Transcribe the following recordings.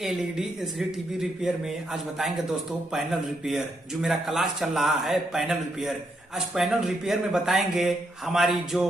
LED LCD TV repair में आज बताएंगे दोस्तों पैनल रिपेयर। जो मेरा क्लास चल रहा है पैनल रिपेयर, आज पैनल रिपेयर में बताएंगे हमारी जो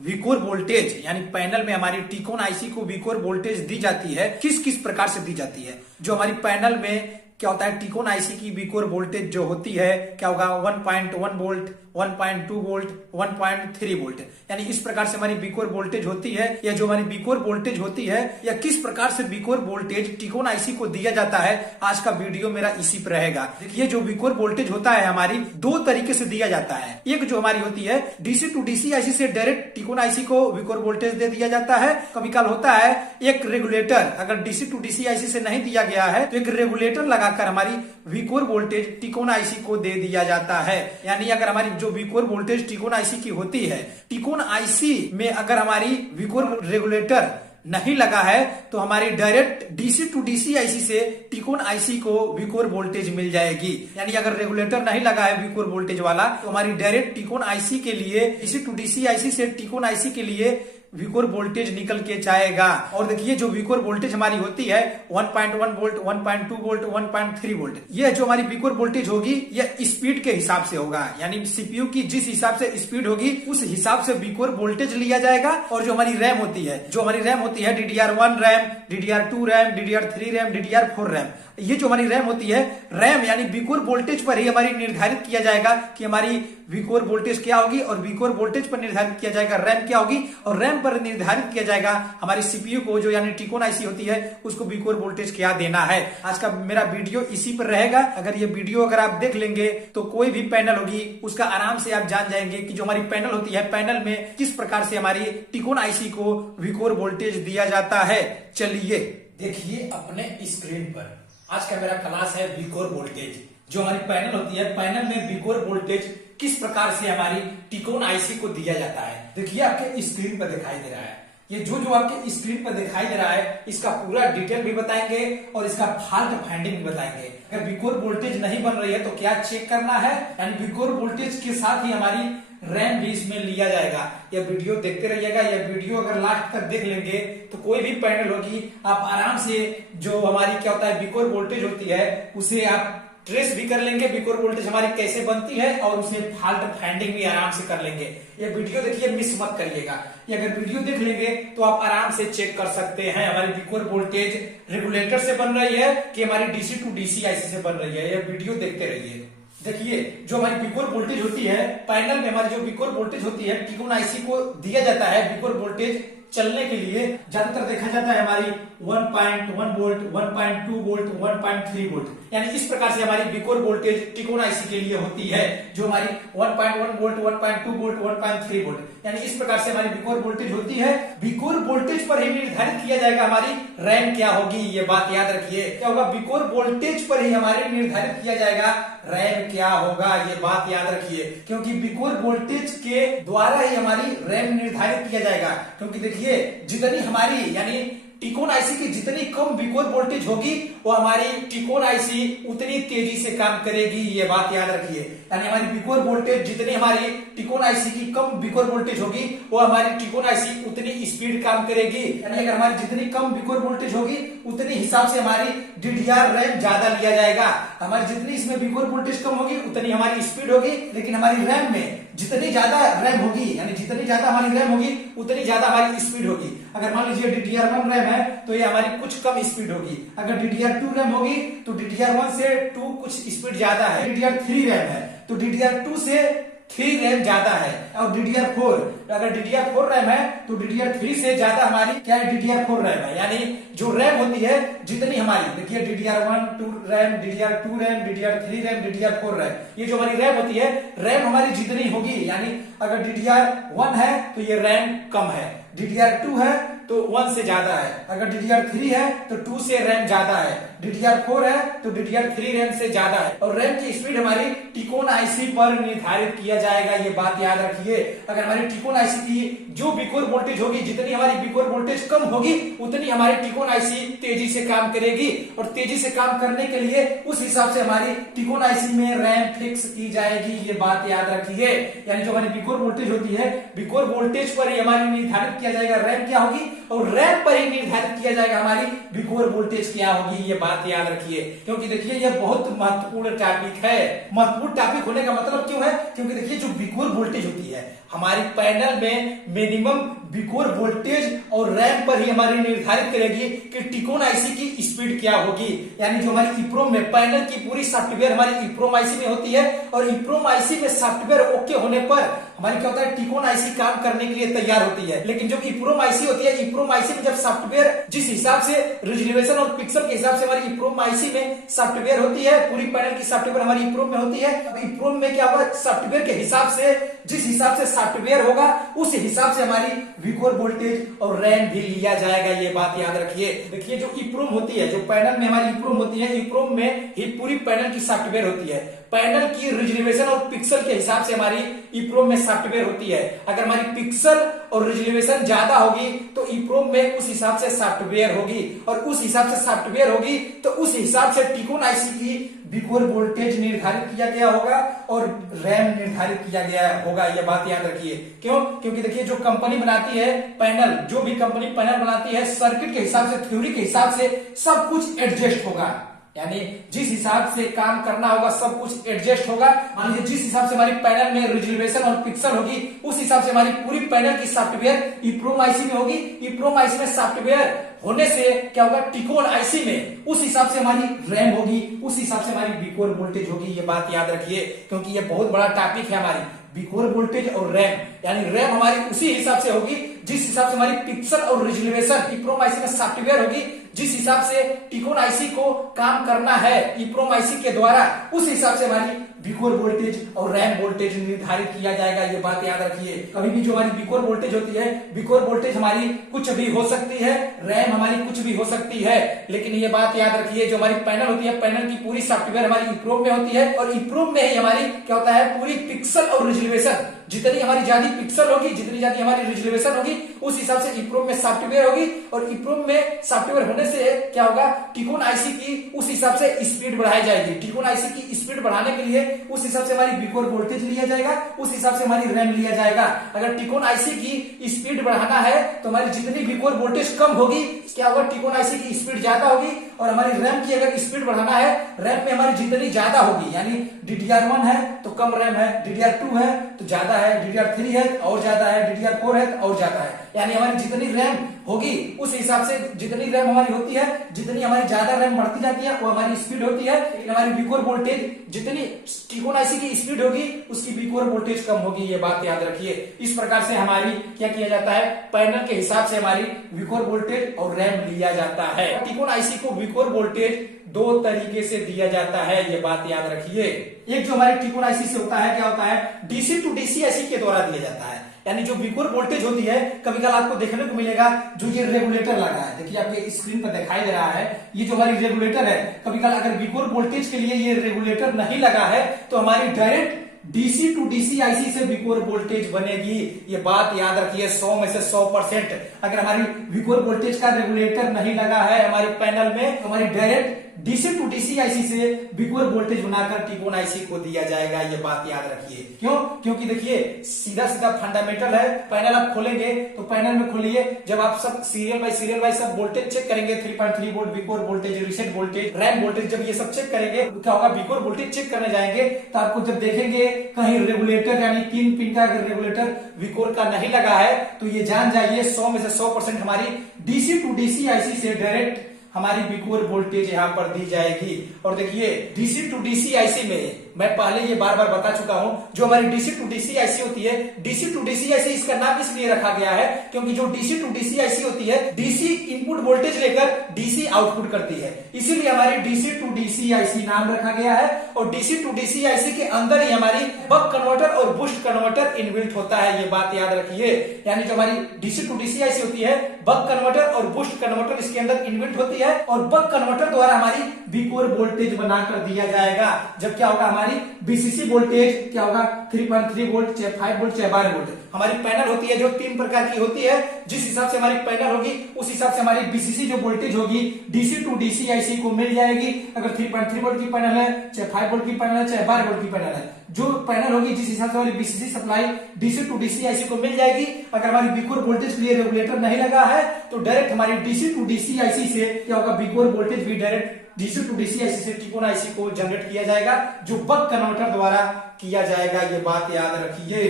विकोर वोल्टेज यानी पैनल में हमारी टिकोन आईसी को विकोर वोल्टेज दी जाती है किस किस प्रकार से दी जाती है। जो हमारी पैनल में क्या होता है, टिकोन आईसी की विकोर वोल्टेज जो होती है क्या होगा 1.1 वोल्ट, 1.2 वोल्ट, 1.3 वोल्ट, यानी इस प्रकार से हमारी विकोर वोल्टेज होती है। या जो हमारी विकोर वोल्टेज होती है या किस प्रकार से विकोर वोल्टेज टिकोन आईसी को दिया जाता है, आज का वीडियो मेरा इसी पर रहेगा। देखिए जो विकोर वोल्टेज होता है हमारी दो तरीके से दिया जाता है। एक जो हमारी होती है डीसी टू डीसी आईसी से डायरेक्ट टिकोन आईसी को विकोर वोल्टेज दे दिया जाता है। कभी काल होता है एक रेगुलेटर, अगर डीसी टू डीसी आईसी से नहीं दिया गया है तो एक रेगुलेटर लगाकर हमारी विकोर वोल्टेज टिकोन आईसी को दे दिया जाता है। यानी अगर हमारी जो विकोर वोल्टेज टिकोन आईसी की होती है, टिकोन आईसी में अगर हमारी विकोर रेगुलेटर नहीं लगा है तो हमारी direct DC to DC IC से टिकोन आईसी को विकोर वोल्टेज मिल जाएगी। यानी अगर रेगुलेटर नहीं लगा है विकोर वोल्टेज वाला तो हमारी डायरेक्ट टिकोन आईसी के लिए डीसी टू डीसी आईसी से टिकोन आईसी के लिए विकोर वोल्टेज निकल के जाएगा। और देखिए जो विकोर वोल्टेज हमारी होती है 1.1 वोल्ट, 1.2 वोल्ट, 1.3 वोल्ट, यह जो हमारी विकोर वोल्टेज होगी यह स्पीड के हिसाब से होगा। यानी सीपीयू की जिस हिसाब से स्पीड होगी उस हिसाब से विकोर वोल्टेज लिया जाएगा। और जो हमारी रैम होती है, DDR1 RAM, DDR2 RAM, DDR3 RAM, DDR4 RAM, ये जो हमारी रैम होती है, रैम यानी विकोर वोल्टेज पर ही हमारी निर्धारित किया जाएगा कि हमारी विकोर वोल्टेज क्या होगी, और विकोर वोल्टेज पर निर्धारित किया जाएगा रैम क्या होगी, और रैम पर निर्धारित किया जाएगा हमारी सीपीयू को जो यानी टिकोन आईसी होती है उसको विकोर वोल्टेज क्या देना है। आज का मेरा वीडियो इसी पर रहेगा। अगर ये वीडियो अगर आप देख लेंगे तो कोई भी पैनल होगी उसका आराम से आप जान जाएंगे कि जो हमारी पैनल होती है, पैनल में किस प्रकार से हमारी टिकोन आईसी को विकोर वोल्टेज दिया जाता है। चलिए देखिए अपने स्क्रीन पर, आज का मेरा क्लास है विकोर वोल्टेज। जो हमारी पैनल होती है, पैनल में विकोर वोल्टेज किस प्रकार से हमारी टिकोन आईसी को दिया जाता है। देखिए आपके स्क्रीन पर दिखाई दे रहा है, ये जो आपके स्क्रीन पर दिखाई दे रहा है इसका पूरा डिटेल भी बताएंगे और इसका फॉल्ट फाइंडिंग भी बताएंगे। अगर विकोर वोल्टेज नहीं बन रही है तो क्या चेक करना है, यानी विकोर वोल्टेज के साथ ही हमारी रैम भी इसमें लिया जाएगा। यह वीडियो देखते रहिएगा। यह वीडियो अगर लास्ट तक देख लेंगे तो कोई भी पैनल होगी आप आराम से जो हमारी क्या होता है विकोर वोल्टेज होती है उसे आप ट्रेस भी कर लेंगे, विकोर वोल्टेज हमारी कैसे बनती है, और उसे फॉल्ट फाइंडिंग भी आराम से कर लेंगे। ये वीडियो देखिए, मिस मत करिएगा। ये अगर वीडियो देख लेंगे तो आप आराम से चेक कर सकते हैं हमारी विकोर वोल्टेज रेगुलेटर से बन रही है कि हमारी डीसी टू डीसी आईसी से बन रही है। ये वीडियो देखते रहिए। देखिए जो हमारी विकोर वोल्टेज होती है, पैनल में हमारी जो विकोर वोल्टेज होती है टिकोन आईसी को दिया जाता है विकोर वोल्टेज चलने के लिए। ज्यादातर देखा जाता है हमारी 1.1 वोल्ट, 1.2 वोल्ट, 1.3 वोल्ट, यानी इस प्रकार से हमारी विकोर वोल्टेज टिकोन आईसी के लिए होती है। जो हमारी 1.1 वोल्ट, 1.2 वोल्ट, 1.3 वोल्ट, यानी इस प्रकार से हमारी विकोर वोल्टेज होती है। विकोर वोल्टेज पर ही निर्धारित किया जाएगा हमारी रैम क्या होगी। ये बात याद रखिए, क्या होगा, विकोर वोल्टेज पर ही हमारे निर्धारित किया जाएगा रैम क्या होगा। ये बात याद रखिए, क्योंकि विकोर वोल्टेज के द्वारा ही हमारी रैम निर्धारित किया जाएगा। क्योंकि देखिए जितनी हमारी यानी टिकोन आईसी की जितनी कम विकोर वोल्टेज होगी वो हमारी टिकोन आईसी उतनी तेजी से काम करेगी। ये बात याद रखिए, यानी हमारी विकोर वोल्टेज जितनी हमारी टिकोन आईसी की कम विकोर वोल्टेज होगी वो हमारी टिकोन आईसी उतनी स्पीड काम करेगी। यानी अगर हमारी जितनी कम विकोर वोल्टेज होगी उतनी हिसाब से हमारी डीडीआर रैम ज्यादा लिया जाएगा। हमारी जितनी इसमें विकोर वोल्टेज कम होगी उतनी हमारी स्पीड होगी। लेकिन हमारी रैम में जितनी ज्यादा रैम होगी, यानी जितनी ज्यादा हमारी रैम होगी उतनी ज्यादा हमारी स्पीड होगी। अगर मान लीजिए DDR1 रैम है तो ये हमारी कुछ कम स्पीड होगी। अगर DDR2 रैम होगी तो DDR1 से 2 कुछ स्पीड ज्यादा है। DDR3 रैम है तो DDR2 से 3 रैम ज्यादा है। और DDR4, अगर DDR4 रैम है तो DDR3 से ज्यादा हमारी क्या है, DDR4 रैम है। यानी जो रैम होती है जितनी हमारी, देखिए DDR1 2 RAM, DDR2 RAM, DDR3 RAM, DDR4 RAM, ये जो हमारी रैम होती है, रैम हमारी जितनी होगी, यानी अगर DDR1 है तो ये रैम कम है, DDR2 है तो 1 से ज्यादा है, अगर DDR3 है तो 2 से रैम ज्यादा है, DDR4 है तो DDR3 रैम से ज्यादा है। और रैम की स्पीड हमारी टिकोन आईसी पर निर्धारित किया जाएगा। ये बात याद रखिए। अगर हमारी टिकोन आईसी की जो विकोर वोल्टेज होगी, जितनी हमारी विकोर वोल्टेज कम होगी उतनी हमारी टिकोन आईसी तेजी से काम करेगी। और तेजी से काम करने के लिए उस हिसाब से हमारी टिकोन आईसी में रैम फिक्स की जाएगी। ये बात याद रखिए। यानी जो हमारी विकोर वोल्टेज होती है, विकोर वोल्टेज पर ही हमारी निर्धारित किया जाएगा रैम क्या होगी, और रैम पर ही निर्धारित किया जाएगा हमारी विकोर वोल्टेज क्या होगी। ये बात याद रखिए, क्योंकि देखिए ये बहुत महत्वपूर्ण टॉपिक है। महत्वपूर्ण टॉपिक होने का मतलब क्यों है, क्योंकि देखिए जो विकोर वोल्टेज होती है हमारी पैनल में मिनिमम विकोर वोल्टेज और रैम पर ही हमारी निर्धारित करेगी कि टिकोन आईसी की स्पीड क्या होगी। यानी जो हमारी इप्रोम में पैनल की पूरी सॉफ्टवेयर हमारी इप्रोम आईसी में होती है, और इप्रोम आईसी में सॉफ्टवेयर ओके होने पर हमारी क्या होता है, टिकोन आईसी काम करने के लिए तैयार होती है। लेकिन जो इप्रोम आईसी होती है, इप्रोम आईसी में जब सॉफ्टवेयर जिस हिसाब से रेजोल्यूशन और पिक्सल के हिसाब से हमारी इप्रोम आईसी में सॉफ्टवेयर होती है, पूरी पैनल की सॉफ्टवेयर हमारी इप्रोम में होती है। अब इप्रोम में क्या होगा, सॉफ्टवेयर के हिसाब से जिस हिसाब से सॉफ्टवेयर होगा उस हिसाब से हमारी विकोर वोल्टेज और रैम भी लिया जाएगा। ये बात याद रखिए। देखिए जो इप्रोम होती है, जो पैनल में हमारी इप्रोम होती है, इप्रोम में ही पूरी पैनल की सॉफ्टवेयर होती है। पैनल की रेजोल्यूशन और पिक्सल के हिसाब से हमारी इप्रोम में सॉफ्टवेयर होती है। अगर हमारी पिक्सल और रेजोल्यूशन ज्यादा होगी तो इप्रोम में उस हिसाब से सॉफ्टवेयर होगी, और उस हिसाब से सॉफ्टवेयर होगी तो उस हिसाब से टिकोन आईसी की विकोर वोल्टेज निर्धारित किया गया होगा और रैम निर्धारित किया गया होगा। यह बात याद रखिए। क्यों, क्योंकि देखिए जो कंपनी बनाती है पैनल, जो भी कंपनी पैनल बनाती है, सर्किट के हिसाब से, थ्योरी के हिसाब से सब कुछ एडजस्ट होगा। यानी जिस हिसाब से काम करना होगा सब कुछ एडजस्ट होगा। मान लीजिए जिस हिसाब से हमारी पैनल में रेजोल्यूशन और पिक्सल होगी उस हिसाब से हमारी पूरी पैनल की सॉफ्टवेयर इप्रोम आईसी में होगी। इप्रोम आईसी में सॉफ्टवेयर होने से क्या होगा, टिकोन आईसी में उस हिसाब से हमारी रैम होगी, उस हिसाब से हमारी विकोर वोल्टेज होगी। ये बात याद रखिए, क्योंकि ये बहुत बड़ा टॉपिक है हमारी विकोर वोल्टेज और रैम। यानी रैम हमारी उसी हिसाब से होगी जिस हिसाब से हमारी पिक्सल और रेजोल्यूशन इप्रोम आईसी में सॉफ्टवेयर होगी, जिस हिसाब से टिकोन आईसी को काम करना है इप्रोम आईसी के द्वारा, उस हिसाब से हमारी विकोर वोल्टेज और रैम वोल्टेज निर्धारित किया जाएगा। ये बात याद रखिए। कभी भी जो हमारी विकोर वोल्टेज होती है, विकोर वोल्टेज हमारी कुछ भी हो सकती है, रैम हमारी कुछ भी हो सकती है, लेकिन ये बात याद रखिए जो हमारी पैनल होती है, पैनल की पूरी सॉफ्टवेयर हमारी इप्रोम में होती है, और इप्रोम में ही हमारी क्या होता है, पूरी पिक्सल और रेजोल्यूशन, जितनी हमारी ज्यादा पिक्सल होगी, जितनी ज्यादा हमारी रेजोल्यूशन होगी, उस हिसाब से इप्रोम में सॉफ्टवेयर होगी, और इप्रोम में सॉफ्टवेयर होने से क्या होगा, टिकोन आईसी की उस हिसाब से स्पीड बढ़ाई जाएगी। टिकोन आईसी की स्पीड बढ़ाने के लिए उस हिसाब से हमारी विकोर वोल्टेज लिया जाएगा, उस हिसाब से हमारी रैम लिया जाएगा। अगर टिकोन आईसी की स्पीड बढ़ाना है तो हमारी जितनी विकोर वोल्टेज कम होगी, क्या होगा, टिकोन आईसी की स्पीड ज्यादा होगी, और हमारी रैम की अगर स्पीड बढ़ाना है, रैम में हमारी जितनी ज्यादा होगी, यानी DDR1 है तो कम रैम है, DDR2 है तो ज्यादा है, DDR3 है और ज्यादा है, DDR4 है तो और ज्यादा है। यानी हमारी जितनी रैम होगी उस हिसाब से, जितनी रैम हमारी होती है, जितनी हमारी ज्यादा रैम बढ़ती जाती है वो हमारी स्पीड होती है। लेकिन हमारी विकोर वोल्टेज जितनी टिकोन आईसी की स्पीड होगी उसकी विकोर वोल्टेज कम होगी। ये बात याद रखिए। इस प्रकार से हमारी क्या किया जाता है, पैनल के हिसाब से हमारी विकोर वोल्टेज और रैम लिया जाता है। टिकोन आईसी को विकोर वोल्टेज दो तरीके से दिया जाता है, ये बात याद रखिए। एक जो हमारे टिकोन आईसी से होता है, क्या होता है, डीसी टू डीसी आईसी के द्वारा दिया जाता है। यानी जो विकोर वोल्टेज होती है, कभी कभी आपको देखने को मिलेगा जो ये रेगुलेटर लगा है, देखिए आपके स्क्रीन पर दिखाई दे रहा है, ये जो हमारी रेगुलेटर है, कभी कभी अगर विकोर वोल्टेज के लिए ये रेगुलेटर नहीं लगा है तो हमारी direct DC to DC IC से विकोर वोल्टेज बनेगी। ये बात याद रखिए, 100 में से 100%। अगर हमारी विकोर वोल्टेज का रेगुलेटर नहीं लगा है हमारे पैनल में तो हमारी direct DC to DC IC से विकोर वोल्टेज बनाकर टिकोन आईसी को दिया जाएगा। ये बात याद रखिए। क्यों, क्योंकि देखिए सीधा सीधा फंडामेंटल है। पैनल आप खोलेंगे तो पैनल में खोलिए, जब आप सब सीरियल बाय सब वोल्टेज चेक करेंगे, 3.3 volt vcore voltage, reset voltage, RAM voltage, जब ये सब चेक करेंगे तो क्या होगा, विकोर वोल्टेज चेक करने जाएंगे तो आपको जब देखेंगे कहीं रेगुलेटर यानी 3 पिन का अगर रेगुलेटर विकोर का नहीं लगा है तो ये जान जाइए 100 में से 100% हमारी डीसी टू डीसी आईसी से डायरेक्ट हमारी विकोर वोल्टेज यहाँ पर दी जाएगी। और देखिए डीसी टू डीसी आईसी में मैं पहले ये बार बार बता चुका हूं, जो हमारी डीसी टू डीसी आईसी होती है, डीसी टू डीसी आईसी इसका नाम इसलिए रखा गया है क्योंकि जो डीसी टू डीसी आईसी होती है, डीसी इनपुट वोल्टेज लेकर डीसी आउटपुट करती है, इसीलिए हमारी डीसी टू डीसी आईसी नाम रखा गया है। और डीसी टू डीसी आईसी के अंदर ही हमारी बक कन्वर्टर और बूस्ट कन्वर्टर इनबिल्ट होता है। ये बात याद रखिए। यानी जो हमारी डीसी टू डीसी आईसी होती है, बक कन्वर्टर और बूस्ट कन्वर्टर इसके अंदर इनबिल्ट होती है, और बक कन्वर्टर द्वारा हमारी विकोर वोल्टेज बनाकर दिया जाएगा। जब क्या होगा, हमारी हमारी बीसीसी वोल्टेज क्या होगा 3.3 वोल्ट, चाहे 5 वोल्ट, चाहे 12 वोल्ट। हमारी पैनल होती है जो 3 प्रकार की होती है, जिस हिसाब से हमारी पैनल होगी उस हिसाब से हमारी बीसीसी जो वोल्टेज होगी डीसी टू डीसी आईसी को मिल जाएगी। अगर 3.3 वोल्ट की पैनल है, चाहे 5 वोल्ट की पैनल है, चाहे 12 वोल्ट की पैनल है, जो पैनल होगी जिस हिसाब से हमारी BCC supply DC to DC IC को मिल जाएगी। अगर हमारी बिकोर वोल्टेज के लिए रेगुलेटर नहीं लगा है तो डायरेक्ट हमारी डीसी टू डीसी आईसी से क्या होगा, बिकोर वोल्टेज भी direct DC to DC IC से टिकोन आईसी को जनरेट किया जाएगा, जो बक कन्वर्टर द्वारा किया जाएगा। ये बात याद रखिए।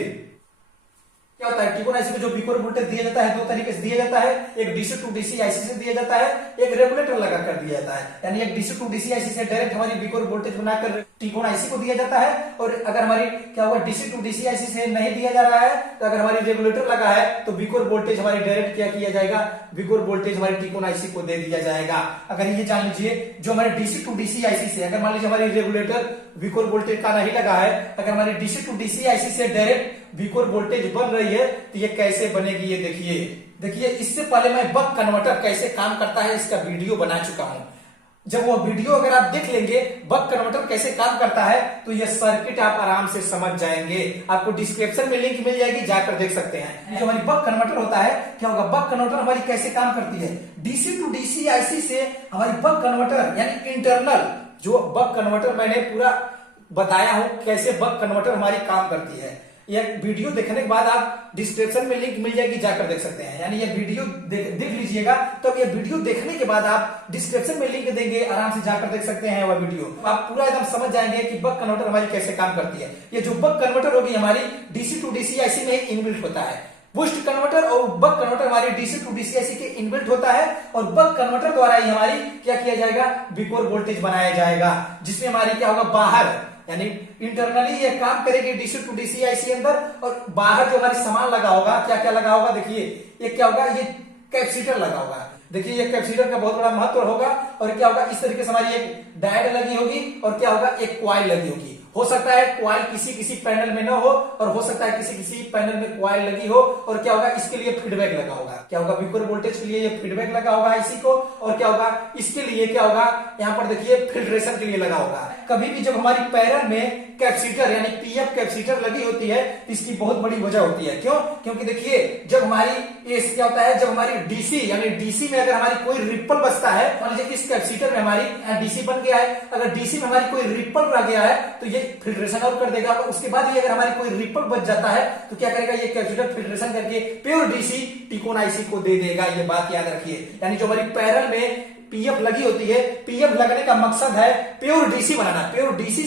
क्या होता है, टिकोन आईसी को जो बिकोर वोल्टेज दिया जाता है दो तरीके से दिया जाता है, एक डीसी टू डीसी आईसी से दिया जाता है, एक रेगुलेटर लगा कर दिया जाता है। यानी एक डीसी टू डीसी आईसी से डायरेक्ट हमारी बिकोर वोल्टेज बनाकर टिकोन आईसी को दिया जाता है, और अगर हमारी क्या होगा डीसी टू डीसी आईसी से नहीं दिया जा रहा है तो अगर हमारी रेगुलेटर लगा है तो बिकोर वोल्टेज हमारी डायरेक्ट क्या किया जाएगा, बिकोर वोल्टेज हमारी टिकोन आईसी को दे दिया जाएगा। अगर ये जान लीजिए जो हमारे डीसी टू डीसी आईसी से, अगर मान लीजिए हमारी रेगुलेटर बिकोर वोल्टेज का नहीं लगा है, अगर हमारी डीसी टू डीसी आईसी से डायरेक्ट बिकोर वोल्टेज बन रही है तो ये कैसे बनेगी, ये देखिए। इससे पहले मैं बक कन्वर्टर कैसे काम करता है इसका वीडियो बना चुका हूं। जब वो वीडियो अगर आप देख लेंगे बक कन्वर्टर कैसे काम करता है तो ये सर्किट आप आराम से समझ जाएंगे। आपको डिस्क्रिप्शन में लिंक मिल जाएगी, जाकर देख सकते हैं। जो हमारी बक कन्वर्टर होता है, क्या होगा, बक कन्वर्टर हमारी कैसे काम करती है, डीसी टू डीसी आईसी से हमारी बक कन्वर्टर यानी इंटरनल जो बक कन्वर्टर मैंने पूरा बताया हूं कैसे बक कन्वर्टर हमारी काम करती है। यह वीडियो देखने के बाद आप डिस्क्रिप्शन में लिंक मिल जाएगी, जाकर देख सकते हैं। यानी ये वीडियो देख लीजिएगा, तो ये वीडियो देखने के बाद आप डिस्क्रिप्शन में लिंक देंगे, आराम से जाकर देख सकते हैं वह वीडियो। आप पूरा एकदम समझ जाएंगे कि बक कन्वर्टर हमारी कैसे काम करती है। ये जो बक कन्वर्टर होगी हमारी डीसी टू डीसी आईसी में इनबिल्ट होता है। बूस्ट कन्वर्टर और बक कन्वर्टर हमारी डीसी टू डीसी आईसी के इनबिल्ट होता है, और बक कन्वर्टर द्वारा ही हमारी क्या किया जाएगा, बिकोर वोल्टेज बनाया जाएगा, जिसमें हमारी क्या होगा, बाहर यानी इंटरनली ये काम करेगी डीसी टू डीसी आईसी अंदर, और बाहर जो हमारी सामान लगा होगा, क्या क्या लगा होगा, देखिए ये क्या होगा, ये कैपेसिटर लगा होगा। देखिए ये कैपेसिटर का बहुत बड़ा महत्व होगा, और क्या होगा, इस तरीके से हमारी एक डायोड लगी होगी, और क्या होगा, एक कॉइल लगी होगी। हो सकता है कॉइल किसी पैनल में न हो, और हो सकता है किसी पैनल में कॉइल लगी हो, और क्या होगा, इसके लिए फीडबैक लगा होगा। क्या होगा, बिकोर वोल्टेज के लिए ये फीडबैक लगा होगा आईसी को, और क्या होगा, इसके लिए क्या होगा, यहाँ पर देखिए फिल्ट्रेशन के लिए लगा होगा। कभी भी जब हमारी पैनल में कैपेसिटर यानी पीएफ कैपेसिटर लगी होती है तो इसकी बहुत बड़ी वजह होती है। क्यों? क्योंकि देखिए जब हमारी क्या होता है, जब हमारी डीसी यानी डीसी में अगर हमारी कोई रिपल बचता है, मान लीजिए इस कैपेसिटर में हमारी डीसी बन गया है, अगर डीसी में हमारी कोई रिपल रह गया है तो ये फिल्ट्रेशन और कर देगा। और उसके बाद ये अगर हमारी कोई रिपल बच जाता है तो क्या करेगा, ये कैपेसिटर फिल्ट्रेशन करके प्योर डीसी टिकोन आईसी को दे देगा। ये बात याद रखिए। यानी जो हमारी पैनल में पीएफ लगी होती है, पीएफ लगने का मकसद है प्योर डीसी बनाना, प्योर डीसी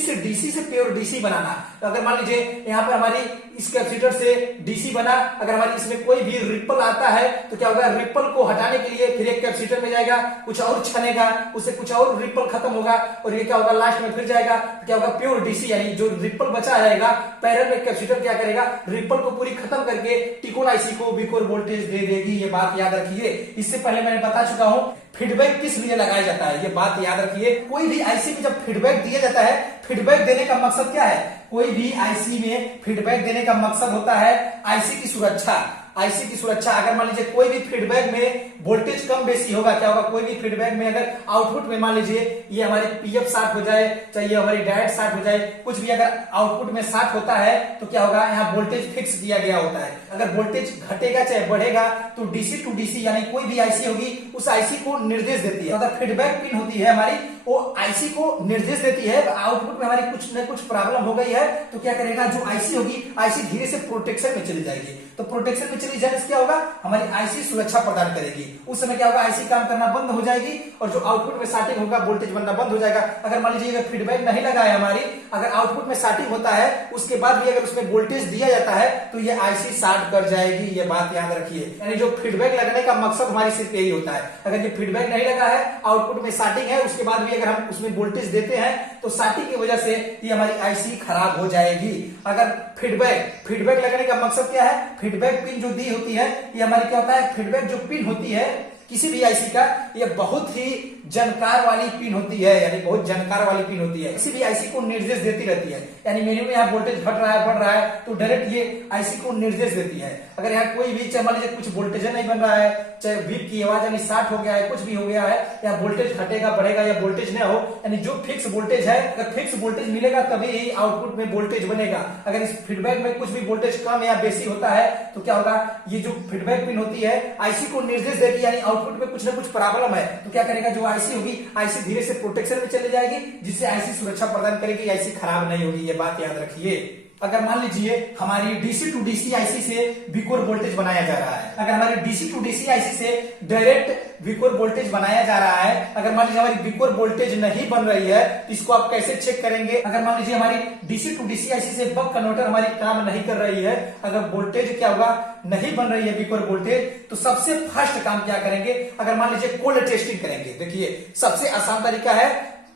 से प्योर डीसी बनाना। तो अगर मान लीजिए यहाँ पर हमारी इस कैपेसिटर से डीसी बना, अगर हमारी इसमें कोई भी रिपल आता है तो क्या होगा, रिपल को हटाने के लिए फिर एक कैपेसिटर में जाएगा, कुछ और छनेगा, उससे कुछ और रिपल खत्म होगा, और ये क्या होगा, लास्ट में फिर जाएगा, क्या होगा, प्योर डीसी यानी जो रिपल बचा रहेगा पैनल में कैपेसिटर क्या करेगा, रिपल को पूरी खत्म करके टिकोन आईसी को बिकोर वोल्टेज दे देगी। ये बात याद रखिए। इससे पहले मैंने बता चुका हूं फीडबैक किस लिए लगाया जाता है, ये बात याद रखिए। कोई भी आईसी में जब फीडबैक दिया जाता है, फीडबैक देने का मकसद क्या है, कोई भी आईसी में फीडबैक देने का मकसद होता है आईसी की सुरक्षा। आईसी की सुरक्षा, अगर मान लीजिए कोई भी फीडबैक में वोल्टेज कम बेसी होगा, क्या होगा, कोई भी फीडबैक में अगर आउटपुट में मान लीजिए ये हमारी पीएफ शॉर्ट हो जाए, चाहे हमारी डायोड शॉर्ट हो जाए, कुछ भी अगर आउटपुट में शॉर्ट होता है तो क्या होगा, यहाँ वोल्टेज फिक्स किया गया होता है। अगर वोल्टेज घटेगा चाहे बढ़ेगा तो डीसी टू डीसी यानी कोई भी आईसी होगी उस आईसी को निर्देश देती है। अगर फीडबैक पिन होती है हमारी, वो आईसी को निर्देश देती है, आउटपुट में हमारी कुछ न कुछ प्रॉब्लम हो गई है तो क्या करेगा, जो आईसी होगी आईसी धीरे से प्रोटेक्शन में चली जाएगी। तो प्रोटेक्शन में चली जाने से क्या होगा, हमारी आईसी सुरक्षा प्रदान करेगी। उस समय क्या होगा, आईसी काम करना बंद हो जाएगी, और जो आउटपुट में शॉर्टिंग होगा वोल्टेज बनना बंद हो जाएगा। अगर मान लीजिए फीडबैक नहीं लगा है हमारी, अगर आउटपुट में शॉर्टिंग होता है उसके बाद भी अगर उसमें वोल्टेज दिया जाता है तो ये आईसी शॉर्ट कर जाएगी। ये बात याद रखिए। यानी जो फीडबैक लगने का मकसद हमारी सिर्फ यही होता है। अगर ये फीडबैक नहीं लगा है, आउटपुट में शॉर्टिंग है, उसके बाद भी अगर हम उसमें वोल्टेज देते हैं तो शॉर्टिंग की वजह से ये हमारी आईसी खराब हो जाएगी। अगर फीडबैक लगने का मकसद क्या है, फीडबैक पिन जो दी होती है, ये हमारी क्या होता है, फीडबैक जो पिन होती है किसी भी आईसी का, ये बहुत ही जानकार वाली पिन होती है, यानी बहुत जानकार वाली पिन होती है, किसी भी आईसी को निर्देश देती रहती है। यानी मेन्यू में यहाँ वोल्टेज घट रहा है बढ़ रहा है तो डायरेक्ट ये आईसी को निर्देश देती है। अगर यहाँ कोई भी मान लीजिए कुछ वोल्टेज नहीं बन रहा है, चाहे बीप की आवाज यानी 60 हो गया है, कुछ भी हो गया है, या वोल्टेज घटेगा बढ़ेगा या वोल्टेज न हो, यानी जो फिक्स वोल्टेज है, अगर फिक्स वोल्टेज मिलेगा तभी ही आउटपुट में वोल्टेज बनेगा। अगर इस फीडबैक में कुछ भी वोल्टेज कम या बेसी होता है तो क्या होगा, ये जो फीडबैक पिन होती है आईसी को निर्देश देगी, यानी आउटपुट में कुछ ना कुछ प्रॉब्लम है तो क्या करेगा, जो आईसी होगी आईसी धीरे से प्रोटेक्शन में चली जाएगी, जिससे आईसी सुरक्षा प्रदान करेगी, आईसी खराब नहीं होगी। ये बात याद रखिए। अगर मान लीजिए हमारी डीसी टू डीसी आईसी से विकोर वोल्टेज बनाया जा रहा है, अगर हमारी डीसी टू डीसी आईसी से डायरेक्ट विकोर वोल्टेज बनाया जा रहा है, अगर मान लीजिए हमारी विकोर वोल्टेज नहीं बन रही है तो इसको आप कैसे चेक करेंगे। अगर मान लीजिए हमारी डीसी टू डीसी आईसी से बक कन्वर्टर हमारी काम नहीं कर रही है, अगर वोल्टेज क्या होगा नहीं बन रही है विकोर वोल्टेज, तो सबसे फर्स्ट काम क्या करेंगे, अगर मान लीजिए कोल्ड टेस्टिंग करेंगे। देखिए सबसे आसान तरीका है,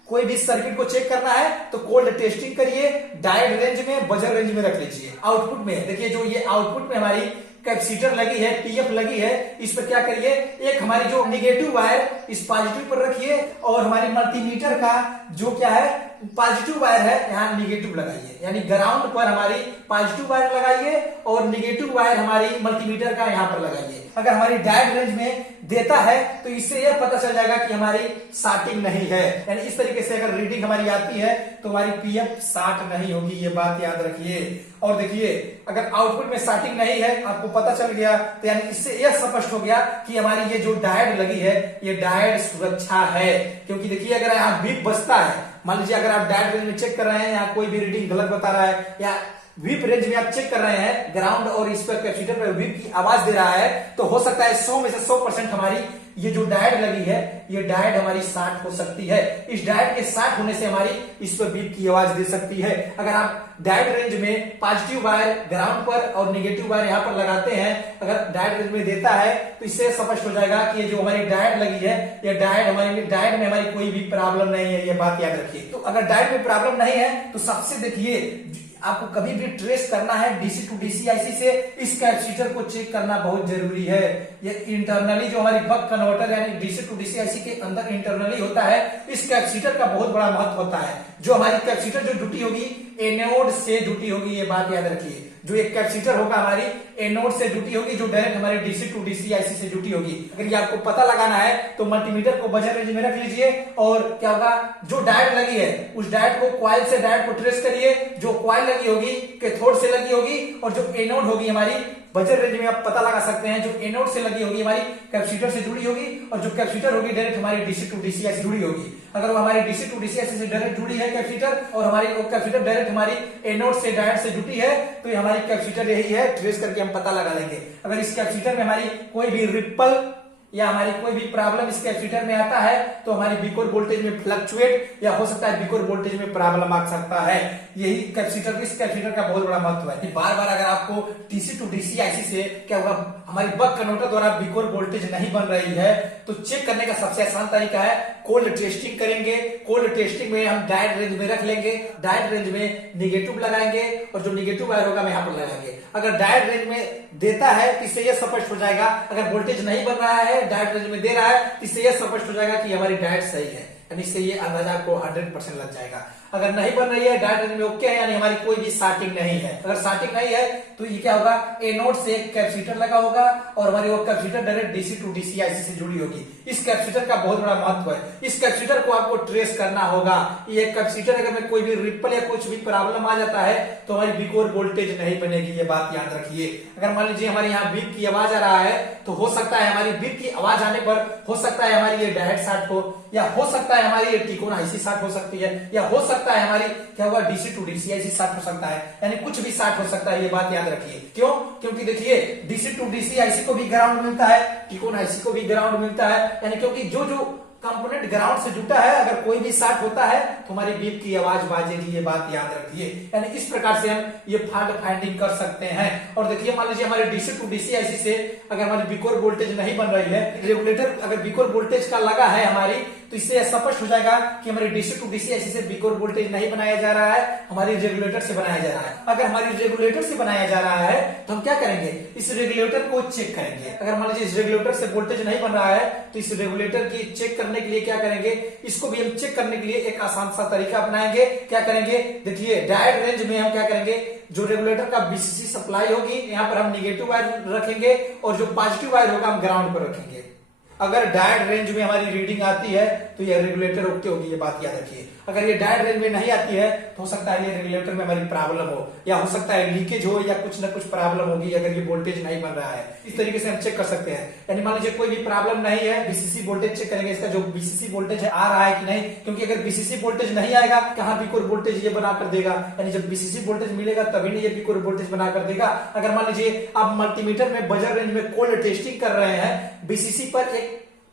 कोई भी सर्किट को चेक करना है तो कोल्ड टेस्टिंग करिए, डायोड रेंज में बजर रेंज में रख लीजिए। आउटपुट में देखिए जो ये आउटपुट में हमारी कैपेसिटर लगी है, पीएफ लगी है, इस पर क्या करिए, एक हमारी जो निगेटिव वायर इस पॉजिटिव पर रखिए और हमारी मल्टीमीटर का जो क्या है पॉजिटिव वायर है यहाँ निगेटिव लगाइए, यानी ग्राउंड पर हमारी पॉजिटिव वायर लगाइए और निगेटिव वायर हमारी मल्टीमीटर का यहाँ पर लगाइए। अगर हमारी डायोड रेंज में देता है तो इससे यह पता चल जाएगा कि हमारी शार्टिंग नहीं है, यानी इस तरीके से अगर रीडिंग हमारी आती है तो हमारी पीएफ शार्ट नहीं होगी, ये बात याद रखिए। और देखिए अगर आउटपुट में शार्टिंग नहीं है, आपको पता चल गया, तो यानी इससे यह स्पष्ट हो गया कि हमारी ये जो डायोड लगी है ये डायोड सुरक्षा है। क्योंकि देखिए अगर यहाँ बीप बजता है, मान लीजिए अगर आप डायोड रेंज में चेक कर रहे हैं, यहाँ कोई भी रीडिंग गलत बता रहा है या वीप रेंज में आप चेक कर रहे हैं, ग्राउंड और इस पर कैपेसिटर पर वीप की आवाज दे रहा है, तो हो सकता है 100 में से 100% हमारी ये जो डायोड लगी है ये डायोड हमारी शार्ट हो सकती है। इस डायोड के शार्ट होने से हमारी इस पर बीप की आवाज दे सकती है। अगर आप डायोड रेंज में पॉजिटिव वायर ग्राउंड पर और नेगेटिव वायर यहाँ पर लगाते हैं, अगर डायोड रेंज में देता है तो इससे स्पष्ट हो जाएगा कि ये जो हमारी डायोड लगी है ये डायोड में हमारी कोई भी प्रॉब्लम नहीं है, ये बात याद रखिए। तो अगर डायोड में प्रॉब्लम नहीं है तो सबसे देखिए आपको कभी भी ट्रेस करना है डीसी टू डीसी आईसी से, इस कैपेसिटर को चेक करना बहुत जरूरी है। ये इंटरनली जो हमारी बक कन्वर्टर यानी डीसी टू डीसी आईसी के अंदर इंटरनली होता है, इस कैपेसिटर का बहुत बड़ा महत्व होता है। जो हमारी कैपेसिटर जो जुटी होगी एनोड से जुटी होगी, ये बात याद रखिए। जो एक कैपेसिटर होगा हमारी एनोड से जुटी होगी, जो डायरेक्ट हमारे डीसी टू डीसी आईसी से जुटी होगी। अगर ये आपको पता लगाना है तो मल्टीमीटर को बजर रेंज में रख लीजिए और क्या होगा, जो डायोड लगी है उस डायोड को कॉइल से डायोड को ट्रेस करिए, जो कॉइल लगी होगी कैथोड से लगी होगी और जो एनोड होगी हमारी बजर रेंज में आप पता लगा सकते हैं, जो एनोड से लगी होगी हमारी कैपेसिटर से जुड़ी होगी और जो कैपेसिटर होगी डायरेक्ट हमारी डीसी टू डीसी आईसी जुड़ी होगी। अगर वो हमारी डीसी टू डीसी आईसी से डायरेक्ट जुड़ी है कैपेसिटर और हमारी कैपेसिटर डायरेक्ट हमारी एनोड से डायोड से जुटी है, तो ये हमारी कैपेसिटर यही है, ट्रेस करके हम पता लगा लेंगे। अगर इस कैपेसिटर में हमारी कोई भी रिपल या हमारी कोई भी प्रॉब्लम इस कैपेसिटर में आता है तो हमारी बिकोर वोल्टेज में फ्लक्चुएट या हो सकता है बिकोर वोल्टेज में प्रॉब्लम आ सकता है। यही इस कैपेसिटर का बहुत बड़ा महत्व है। बार बार अगर आपको डीसी टू डीसी आईसी से क्या होगा, हमारी बक कन्वर्टर द्वारा बिकोर वोल्टेज नहीं बन रही है, तो चेक करने का सबसे आसान तरीका है कोल्ड टेस्टिंग करेंगे। कोल्ड टेस्टिंग में हम डायोड रेंज में रख लेंगे, डायोड रेंज में निगेटिव लगाएंगे और जो निगेटिव वायर होगा हम यहाँ पर लगाएंगे। अगर डायोड रेंज में देता है तो इससे यह स्पष्ट हो जाएगा, अगर वोल्टेज नहीं बन रहा है डायोड रेंज में दे रहा है तो इससे यह स्पष्ट हो जाएगा कि हमारी डायोड सही है, यानी इससे ये अंदाजा आपको 100% लग जाएगा। अगर नहीं बन रही है डायोड रेंज में ओके है, यानी हमारी कोई भी शार्टिंग नहीं है। अगर शार्टिंग नहीं है तो ये क्या होगा, एनोड से एक कैपेसिटर लगा होगा और हमारी वो capacitor direct DC to DC IC से जुड़ी होगी। इस कैपेसिटर का बहुत बड़ा महत्व है, इस कैपेसिटर को आपको ट्रेस करना होगा। ये कैपेसिटर अगर में कोई भी रिपल या कुछ भी प्रॉब्लम आ जाता है तो हमारी बिकोर वोल्टेज नहीं बनेगी, ये बात याद रखिए। अगर मान लीजिए हमारे यहाँ बीप की आवाज आ रहा है तो हो सकता है हमारी बीप की आवाज आने पर हो सकता है हमारी ये डायोड शार्ट हो, या हो सकता है हमारी ये टिकोन आईसी शार्ट हो सकती है, या हो सकता है हमारी क्या होगा DC to DC IC short हो सकता है, यानी कुछ भी शार्ट हो सकता है, ये बात याद रखिए। क्यों? क्योंकि देखिए डीसी टू डीसी आईसी को भी ग्राउंड मिलता है, टिकोन आईसी को भी ग्राउंड मिलता है, यानी क्योंकि जो जो कंपोनेंट ग्राउंड से जुटा है अगर कोई भी शार्ट होता है तो हमारी बीप की आवाज बाजेगी, ये बात याद रखिए। यानी इस प्रकार से हम ये फॉल्ट फाइंडिंग कर सकते हैं। और देखिए मान लीजिए हमारे डीसी टू डीसी आईसी से अगर हमारी बिकोर वोल्टेज नहीं बन रही है, रेगुलेटर अगर बिकोर वोल्टेज का लगा है हमारी तो इससे स्पष्ट हो जाएगा कि हमारे डीसी टू डीसी एसी से बिकोर वोल्टेज नहीं बनाया जा रहा है, हमारी रेगुलेटर से बनाया जा रहा है। अगर हमारी रेगुलेटर से बनाया जा रहा है तो हम क्या करेंगे, इस रेगुलेटर को चेक करेंगे। अगर मान लीजिए इस रेगुलेटर से वोल्टेज नहीं बन रहा है तो इस रेगुलेटर की चेक करने के लिए क्या करेंगे, इसको भी हम चेक करने के लिए एक आसान सा तरीका अपनाएंगे। क्या करेंगे, देखिए डायोड रेंज में हम क्या करेंगे, जो रेगुलेटर का बीसीसी सप्लाई होगी यहाँ पर हम निगेटिव वायर रखेंगे और जो पॉजिटिव वायर होगा हम ग्राउंड पर रखेंगे। अगर डायोड रेंज में हमारी रीडिंग आती है तो यह रेगुलेटर ओके होगी, ये बात याद रखिए। अगर ये डायोड रेंज में नहीं आती है तो हो सकता है ये रेगुलेटर में हमारी प्रॉब्लम हो, या हो सकता है लीकेज हो, या कुछ ना कुछ प्रॉब्लम होगी अगर ये वोल्टेज नहीं बन रहा है। इस तरीके से हम चेक कर सकते हैं। यानी मान लीजिए कोई भी प्रॉब्लम नहीं है, बीसीसी वोल्टेज चेक करेंगे, इसका जो बीसीसी वोल्टेज है आ रहा है कि नहीं, क्योंकि अगर बीसीसी वोल्टेज नहीं आएगा कहां बिकोर वोल्टेज ये बनाकर देगा। यानी जब बीसीसी वोल्टेज मिलेगा तभी नहीं ये बिकोर वोल्टेज बनाकर देगा। अगर मान लीजिए आप मल्टीमीटर में बजर रेंज में कोल्ड टेस्टिंग कर रहे हैं, बीसीसी पर एक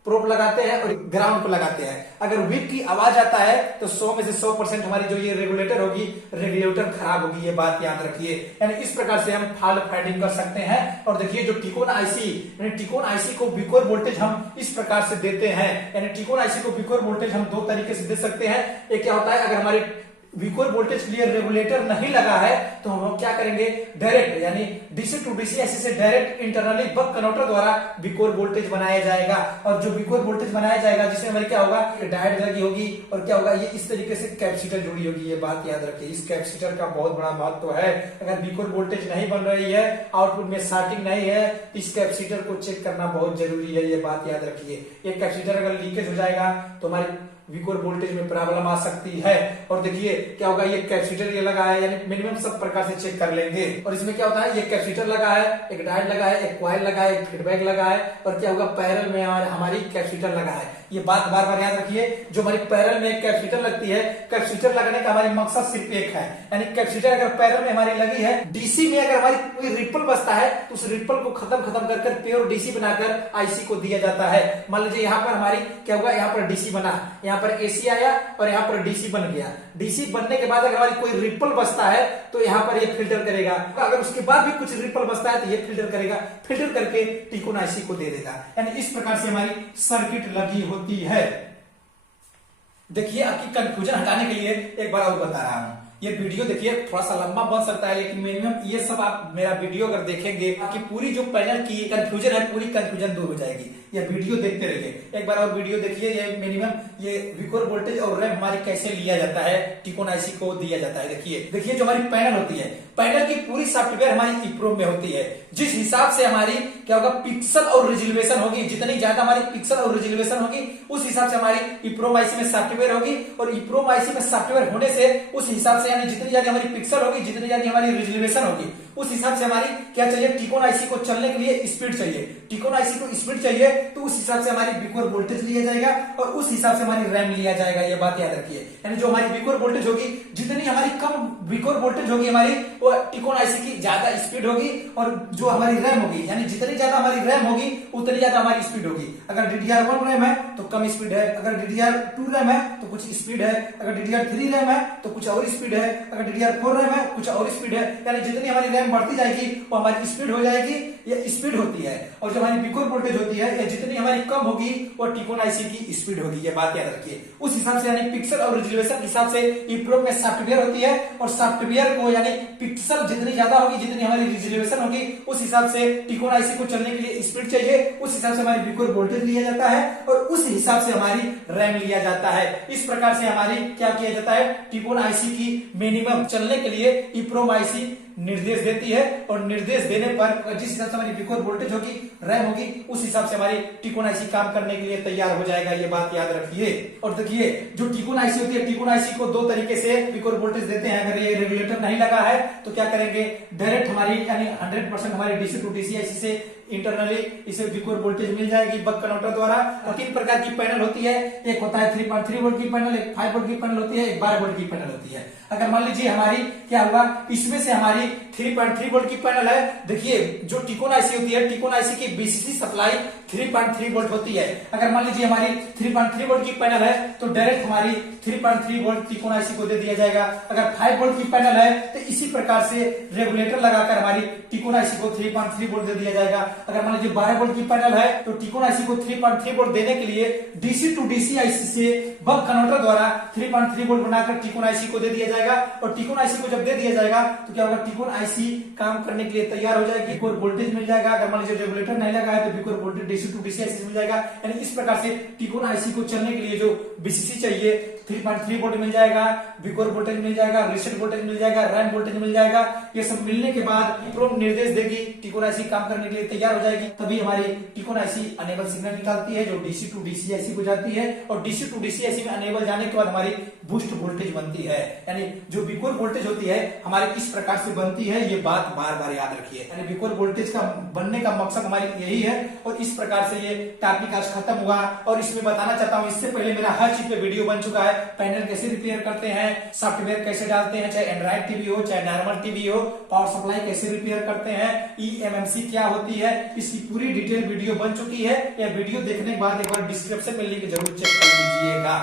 प्रोब लगाते हैं और ग्राउंड पर लगाते हैं, अगर व्हीप की आवाज आता है तो 100 में से 100% हमारी जो ये रेगुलेटर होगी, रेगुलेटर खराब होगी, ये बात याद रखिए। यानी इस प्रकार से हम फॉल्ट फाइंडिंग कर सकते हैं। और देखिए जो टिकोन आईसी, यानी टिकोन आईसी को बिकोर वोल्टेज हम इस प्रकार से देते हैं। यानी टिकोन आईसी को बिकोर वोल्टेज हम दो तरीके से दे सकते हैं। एक क्या होता है, अगर हमारे बिकोर वोल्टेज के लिए रेगुलेटर नहीं लगा है तो हम क्या करेंगे, डायरेक्ट यानी डीसी टू डीसी एसी से डायरेक्ट इंटरनली बक कन्वर्टर द्वारा बिकोर वोल्टेज बनाया जाएगा। और जो बिकोर वोल्टेज बनाया जाएगा जिसमें हमारी क्या होगा, डायोड लगी होगी और क्या होगा, ये इस तरीके से कैपेसिटर जुड़ी होगी, ये बात याद रखिए। इस कैपेसिटर का बहुत बड़ा महत्व है। अगर बिकोर वोल्टेज नहीं बन रही है, आउटपुट में शार्टिंग नहीं है, इस कैपेसिटर को चेक करना बहुत जरूरी है, ये बात याद रखिए। एक कैपेसिटर अगर लीकेज हो जाएगा तो हमारी बिकोर वोल्टेज में प्रॉब्लम आ सकती है। और देखिए क्या होगा, ये कैपेसिटर ये लगा है, यानी मिनिमम सब प्रकार से चेक कर लेंगे। और इसमें क्या होता है, ये कैपेसिटर लगा है, एक डायोड लगा है, एक कॉइल लगा है, एक फीडबैक लगा है, और क्या होगा पैरेलल में हमारी कैपेसिटर लगा है। ये बात बार बार याद रखिए, जो हमारी पैरेलल में एक कैपेसिटर लगती है, कैपेसिटर लगने का हमारी मकसद सिर्फ एक है, यानी कैपेसिटर अगर पैरेलल में हमारी लगी है, डीसी में अगर हमारी कोई रिपल बचता है तो उस रिपल को खत्म कर प्योर डीसी बनाकर आईसी को दिया जाता है। मान लीजिए यहाँ पर हमारी क्या होगा, यहाँ पर डीसी बना, यहाँ पर एसी आया और यहाँ पर डीसी बन गया। डीसी बनने के बाद अगर हमारी कोई रिपल बचता है तो यहाँ पर ये फिल्टर करेगा, अगर उसके बाद भी कुछ रिपल बचता है तो ये फिल्टर करेगा, फिल्टर करके टिकोन आईसी को दे देगा। यानी इस प्रकार से हमारी सर्किट लगी होती है। देखिए आपकी कंफ्यूजन हटाने के लिए एक बार और बता रहा हूं, ये वीडियो देखिए थोड़ा सा लंबा बन सकता है, लेकिन मिनिमम ये सब आप मेरा वीडियो अगर देखेंगे आपकी पूरी जो पैनल की कंफ्यूजन है, पूरी कंफ्यूजन दूर हो जाएगी। ये वीडियो देखते रहिए, एक बार और वीडियो देखिए। ये मिनिमम ये बिकोर वोल्टेज और रैंप हमारी कैसे लिया जाता है, टिकोन आईसी को दिया जाता है। देखिए जो हमारी पैनल होती है, पैनल की पूरी सॉफ्टवेयर हमारी इप्रोम में होती है। जिस हिसाब से हमारी क्या होगा, पिक्सल और रिजोल्यूशन होगी, जितनी ज्यादा हमारी पिक्सल और रिजोल्यूशन होगी उस हिसाब से हमारी इप्रोम आईसी में सॉफ्टवेयर होगी। और इप्रोम आईसी में सॉफ्टवेयर होने से उस हिसाब से, यानी जितनी ज्यादा हमारी पिक्सल होगी, जितनी ज्यादा हमारी रिजोल्यूशन होगी, उस हिसाब से हमारी क्या चाहिए, टिकोन आईसी को चलने के लिए स्पीड चाहिए। टिकोन आईसी को स्पीड चाहिए तो उस हिसाब से हमारी बिकोर वोल्टेज लिया जाएगा और उस हिसाब से हमारी रैम लिया जाएगा, ये बात याद रखिए। यानी जो हमारी बिकोर वोल्टेज होगी, जितनी हमारी कम बिकोर वोल्टेज होगी हमारी, वो टिकोन आईसी की ज्यादा स्पीड होगी। और जो हमारी रैम होगी, यानी जितनी ज्यादा हमारी रैम होगी उतनी ज्यादा हमारी स्पीड होगी। अगर DDR1 रैम है तो कम स्पीड है, अगर DDR2 रैम है तो कुछ स्पीड है, अगर DDR3 रैम है तो कुछ और स्पीड है, अगर DDR4 रैम है कुछ और स्पीड है। यानी जितनी हमारी रैम बढ़ती जाएगी वो हमारी स्पीड हो जाएगी, ये स्पीड होती है। और जो हमारी बिकोर वोल्टेज होती है, ये जितनी हमारी कम होगी वो टिकोन आईसी की स्पीड होगी, ये बात याद रखिए। उस हिसाब से यानी पिक्सल और रिजोल्यूशन के हिसाब से इप्रोम में सॉफ्टवेयर होती है, और सॉफ्टवेयर को यानी पिक्सल जितनी ज्यादा होगी, जितनी हमारी रिजोल्यूशन होगी, उस हिसाब से टिकोन आईसी को चलने के लिए स्पीड चाहिए, उस हिसाब से हमारी बिकोर वोल्टेज लिया जाता है और उस हिसाब से हमारी रैम लिया जाता है। इस प्रकार से हमारी क्या किया जाता है, टिकोन आईसी की मिनिमम चलने के लिए इप्रोम आईसी निर्देश देती है। और निर्देश देने पर जिस हिसाब से हमारी बिकोर वोल्टेज होगी, रैम होगी, उस हिसाब से हमारी टिकोन आईसी काम करने के लिए तैयार हो जाएगा, ये बात याद रखिए। और देखिए जो टिकोन आईसी होती है, टिकोन आईसी को दो तरीके से बिकोर वोल्टेज देते हैं। अगर ये रेगुलेटर नहीं लगा है तो क्या करेंगे, डायरेक्ट हमारी यानी 100% हमारी डीसी टू डीसी आईसी से इंटरनली इसे बिकोर वोल्टेज मिल जाएगी बक कन्वर्टर द्वारा। और तीन प्रकार की पैनल होती है, एक होता है 3.3 वोल्ट की पैनल, एक 5 वोल्ट की पैनल होती है, एक 12 वोल्ट की पैनल होती है। अगर मान लीजिए हमारी क्या होगा, इसमें से हमारी 3.3 वोल्ट की पैनल है। देखिए जो टिकोन आईसी होती है, टिकोन आईसी की बीसीसी सप्लाई 3.3 वोल्ट होती है। अगर मान लीजिए हमारी 3.3 वोल्ट की पैनल है तो डायरेक्ट हमारी 3.3 वोल्ट टिकोन आईसी को दे दिया जाएगा। अगर 5 वोल्ट की पैनल है तो इसी प्रकार से रेगुलेटर लगाकर हमारी टिकोन आईसी को 3.3 वोल्ट दे दिया जाएगा। अगर मान लीजिए 12 वोल्ट की पैनल है तो टिकोन आईसी को 3.3 वोल्ट देने के लिए डीसी टू डीसी आईसी से बक कन्वर्टर द्वारा 3.3 वोल्ट बनाकर टिकोन आईसी को दे दिया जाएगा। और टिकोन आईसी को जब दे दिया जाएगा तो क्या होगा, टिकोन आईसी काम करने के लिए तैयार हो जाएगी, बिकोर वोल्टेज मिल जाएगा। अगर मान लीजिए रेगुलेटर नहीं लगा है तो vcore voltage DC to DC IC मिल जाएगा। यानी इस प्रकार से टिकोन आईसी को चलने के लिए जो बीसीसी चाहिए 3.3 वोल्ट मिल जाएगा, बिकोर वोल्टेज मिल जाएगा, रीसेट वोल्टेज मिल जाएगा, रैंप वोल्टेज मिल जाएगा। ये सब मिलने के बाद प्रोम निर्देश देगी, टिकोन आईसी काम करने के लिए तैयार हो जाएगी। तभी हमारी टिकोन आईसी अनेबल सिग्नल निकालती है जो डीसी टू डीसी आईसी को जाती है। और डीसी टू डीसी आईसी में अनेबल जाने के बाद हमारी बूस्ट वोल्टेज बनती है। यानी जो बिकोर वोल्टेज होती है हमारे इस प्रकार से बनती है। ये बात बार बार याद रखिए। यानी बिकोर वोल्टेज का बनने का मकसद हमारी यही है। और इस प्रकार से ये टॉपिक आज खत्म हुआ। और इसमें बताना चाहता हूँ, इससे पहले मेरा हर चीज पे वीडियो बन चुका है। पैनल कैसे रिपेयर करते हैं, सॉफ्टवेयर कैसे डालते हैं, चाहे एंड्रॉइड टीवी हो चाहे नॉर्मल टीवी हो, पावर सप्लाई कैसे रिपेयर करते हैं, ईएमएमसी क्या होती है, इसकी पूरी डिटेल वीडियो बन चुकी है। यह वीडियो देखने के बाद एक बार डिस्क्रिप्शन में लिंक जरूर चेक कर लीजिएगा।